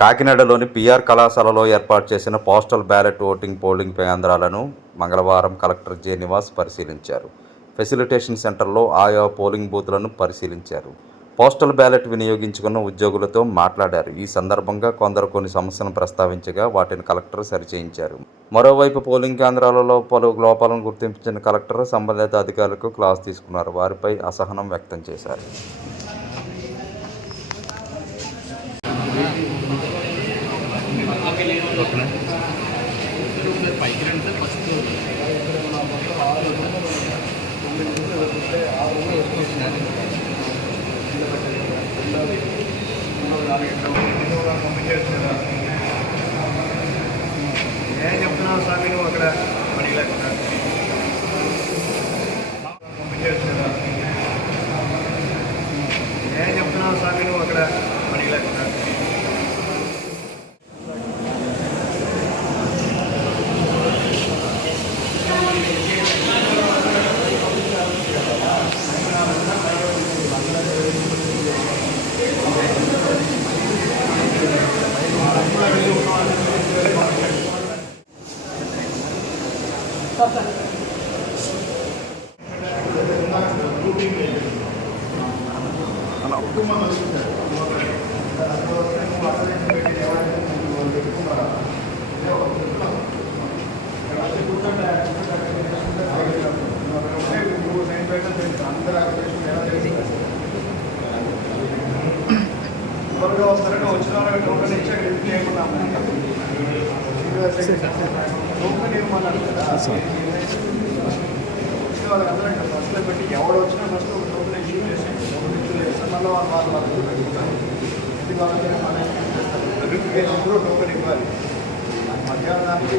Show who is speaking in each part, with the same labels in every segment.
Speaker 1: కాకినాడలోని PR కళాశాలలో ఏర్పాటు చేసిన పోస్టల్ బ్యాలెట్ ఓటింగ్ పోలింగ్ కేంద్రాలను మంగళవారం కలెక్టర్ జె నివాస్ పరిశీలించారు. ఫెసిలిటేషన్ సెంటర్లో ఆయా పోలింగ్ బూత్లను పరిశీలించారు. పోస్టల్ బ్యాలెట్ వినియోగించుకున్న ఉద్యోగులతో మాట్లాడారు. ఈ సందర్భంగా కొందరు కొన్ని సమస్యలను ప్రస్తావించగా వాటిని కలెక్టర్ సరిచేయించారు. మరోవైపు పోలింగ్ కేంద్రాలలో పలు లోపాలను గుర్తించిన కలెక్టర్ సంబంధిత అధికారులకు క్లాస్ తీసుకున్నారు. వారిపై అసహనం వ్యక్తం చేశారు.
Speaker 2: ఏం చెప్తున్నావు స్వామి నువ్వు అక్కడ మరి ఇలా పంపించేస్తున్నా ఏం చెప్తున్నావు స్వామి నువ్వు అక్కడ మరి ఇలా వస్తారంటే వచ్చిన వాళ్ళకి టోకెన్ ఇచ్చి అక్కడ ఎందుకు లేకుండా ఇవ్వమన్నారు కదా వచ్చిన వాళ్ళకి అందరూ ఫస్ట్లో పెట్టి ఎవడు వచ్చినా ఫస్ట్ ఒక టోకెన్ ఇష్యూ చేసేయండి టోకెన్ ఇష్యూ చేస్తే మళ్ళీ వాళ్ళు వాళ్ళు వాళ్ళు పెట్టుకుంటారు ఇది వాళ్ళకి మన వెరిఫికేషన్ కూడా టోకెన్ ఇవ్వాలి మధ్యాహ్నానికి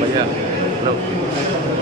Speaker 2: भैया हेलो